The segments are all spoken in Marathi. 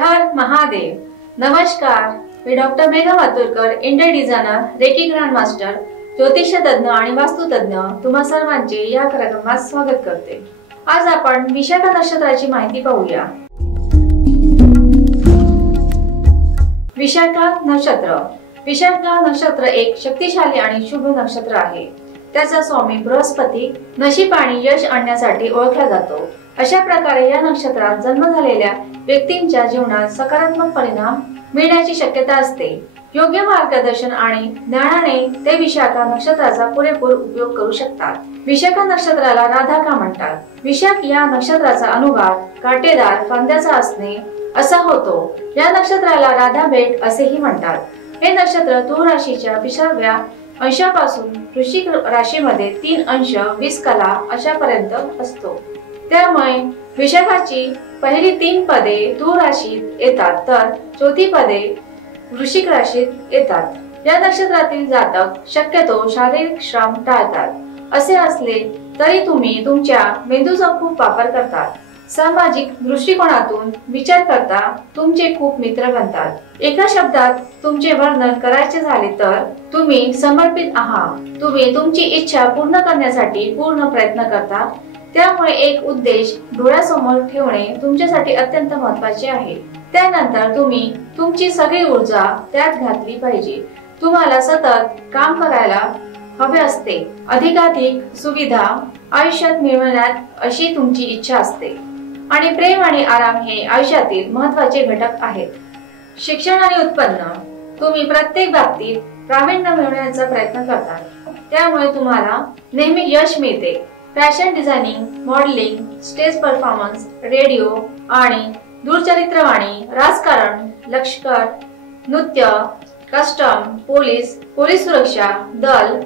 हर महादेव. नमस्कार, मी doctor Megha Maturkar, Indian designer, reiki grand master, ज्योतिष तज्ञ आणि वास्तु तज्ञ तुम्हा सर्वांचे या कार्यक्रमात स्वागत करते. आज आपण विशाखा नक्षत्राची माहिती पाहूया. विशाखा नक्षत्र एक शक्तिशाली आणि शुभ नक्षत्र आहे. त्याचा स्वामी बृहस्पती नशीब आणि यश आणण्यासाठी ओळखला जातो. अशा प्रकारे या नक्षत्रात जन्म झालेल्या व्यक्तींच्या जीवनात सकारात्मक परिणाम मिळण्याची शक्यता असते. योग्य मार्गदर्शन आणि ज्ञानाने ते विशाखा नक्षत्राचा पुरेपूर उपयोग करू शकतात. विशाखा नक्षत्राला राधा का म्हणतात? विशाख या नक्षत्राचा अनुवाद काटेदार फांद्याचा असणे असा होतो. या नक्षत्राला राधा भेट असेही म्हणतात. हे नक्षत्र तुळ राशीच्या 20व्या अंशापासून वृश्चिक राशीमध्ये 3 अंश 20 कला अशापर्यंत असतो. त्यामुळे विशाखाची पहिली 3 पदे तुळ राशीत येतात, तर चौथी पदे वृश्चिक राशीत येतात. या नक्षत्रातील जातक शक्यतो शारीरिक श्रम टाळतात. असे असले तरी तुम्ही तुमच्या मेंदूचा खूप वापर करतात. सामाजिक दृष्टिकोनातून विचार करता तुमचे खूप मित्र बनतात. एका शब्दात तुमचे वर्णन करायचे झाले तर तुम्ही समर्पित आहात. तुम्ही तुमची इच्छा पूर्ण करण्यासाठी पूर्ण प्रयत्न करता. त्यामुळे एक उद्देश डोळ्यासमोर ठेवणे तुमच्यासाठी अत्यंत महत्त्वाचे आहे. त्यानंतर तुम्ही तुमची सगळी ऊर्जा त्यात घातली पाहिजे. तुम्हाला सतत काम करायला हवे असते. अधिकाधिक सुविधा आयुष्यात मिळवण्यात अशी तुमची इच्छा असते. आणि प्रेम आणि आराम हे आयुष्यातील महत्त्वाचे घटक आहेत. शिक्षण आणि उत्पन्न तुम्ही प्रत्येक बाबतीत प्रावीण्य मिळवण्याचा प्रयत्न करता. त्यामुळे तुम्हाला नेहमी यश मिळते. Fashion designing, modelling, stage performance, radio आणि दूरचित्रवाणी, राजकारण, लष्कर, नृत्य, कस्टम, पोलीस सुरक्षा दल,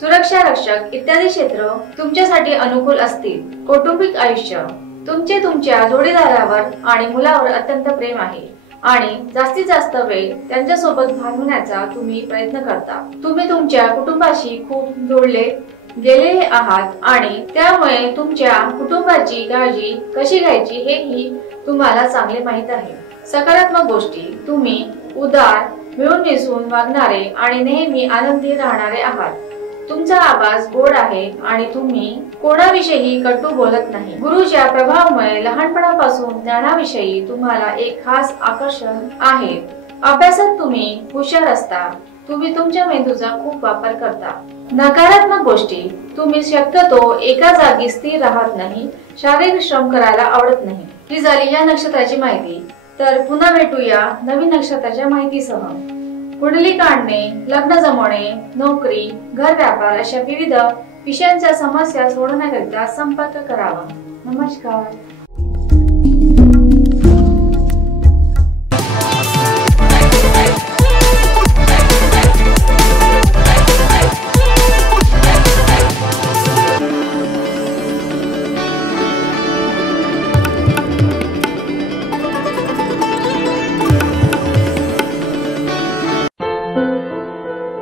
सुरक्षा रक्षक इत्यादी क्षेत्र तुमच्यासाठी अनुकूल असतील. कौटुंबिक आयुष्य तुमचे तुमच्या जोडीदारावर आणि मुलावर अत्यंत प्रेम आहे आणि जास्तीत जास्त वेळ त्यांच्यासोबत घालवण्याचा तुम्ही प्रयत्न करता. तुम्ही तुमच्या कुटुंबाशी खूप जोडले गेलेले आहात आणि त्यामुळे तुमच्या कुटुंबाची काळजी कशी घ्यायची हेही तुम्हाला चांगले माहित आहे. सकारात्मक गोष्टी तुम्ही उदार, मिळून मिसळून वागणारे आणि नेहमी आनंदी राहणारे आहात. तुमचा आवाज गोड आहे आणि तुम्ही कोणाविषयी कटू बोलत नाही. गुरुच्या प्रभावामुळे लहानपणापासून ज्ञानाविषयी तुम्हाला एक खास आकर्षण आहे. अभ्यासात तुम्ही हुशार असता. तुम्ही तुमच्या मेंदूचा खूप वापर करता. नकारात्मक गोष्टी तुम्ही शक्यतो एका जागी स्थिर राहत नाही. शारीरिक श्रम करायला आवडत नाही. ही झाली या नक्षत्राची माहिती. तर पुन्हा भेटूया नवीन नक्षत्राच्या माहितीसह. कुंडली काढणे, लग्न जमवणे, नोकरी, घर व्यापार अशा विविध विषयांच्या समस्या सोडवण्याकरिता संपर्क करावा. नमस्कार.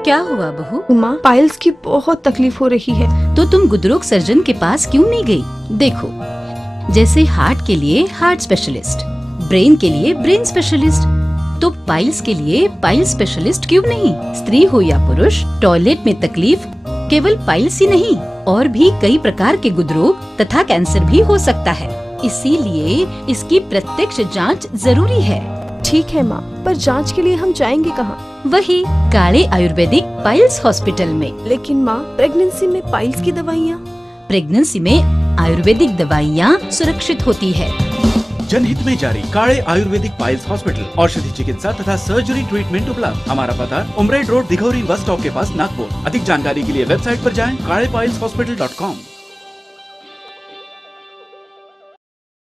क्या हुआ बहू? माँ, पाइल्स की बहुत तकलीफ हो रही है. तो तुम गुदरोग सर्जन के पास क्यों नहीं गई? देखो, जैसे हार्ट के लिए हार्ट स्पेशलिस्ट, ब्रेन के लिए ब्रेन स्पेशलिस्ट, तो पाइल्स के लिए पाइल स्पेशलिस्ट क्यों नहीं? स्त्री हो या पुरुष, टॉयलेट में तकलीफ केवल पाइल्स ही नहीं और भी कई प्रकार के गुदरोग तथा कैंसर भी हो सकता है. इसीलिए इसकी प्रत्यक्ष जांच जरूरी है. ठीक है माँ, पर जांच के लिए हम जाएंगे कहाँ? वही काले आयुर्वेदिक पाइल्स हॉस्पिटल में. लेकिन माँ, प्रेगनेंसी में पाइल्स की दवाइयाँ? प्रेगनेंसी में आयुर्वेदिक दवाइयाँ सुरक्षित होती है. जनहित में जारी काले आयुर्वेदिक पाइल्स हॉस्पिटल, औषधि चिकित्सा तथा सर्जरी ट्रीटमेंट उपलब्ध. हमारा पता उमरेड रोड, दिघौरी बस स्टॉप के पास, नागपुर. अधिक जानकारी के लिए वेबसाइट पर जाएं kalepileshhospital.com.